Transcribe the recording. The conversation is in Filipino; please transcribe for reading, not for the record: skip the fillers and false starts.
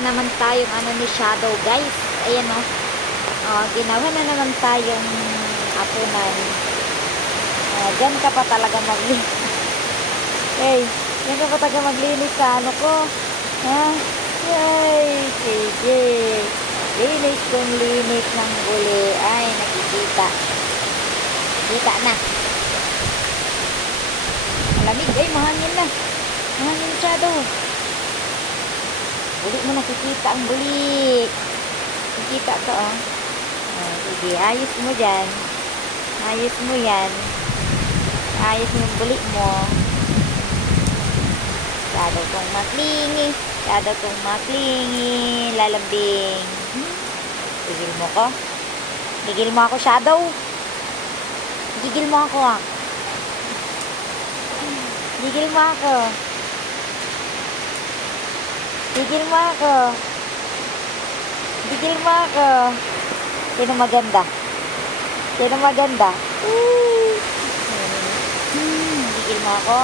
na naman tayong ano ni Shadow, guys. Ayan o. Ginawa na naman tayong apunan. Diyan ka pa talaga maglinis. Hey, diyan ka pa talaga maglinis sa ano ko. Ha? Yay! Sige. Linis kong linis ng uli. Ay, nakikita. Kita na. Malamig. Ay, mahangin na. Mahangin, Shadow. Buli mo nakikita ang buli. Nakikita to, oh. Sige, ayos mo dyan. Ayos mo yan. Ayos mo yung buli mo. Shadow kong maklingi. Shadow kong maklingi. Lalambing. Gigil mo ko. Gigil mo ako, Shadow. Gigil mo ako, ah. Gigil mo ako. Gigil mo ako. Gigil mo ako. Sino maganda? Sino maganda? Gigil mo ako.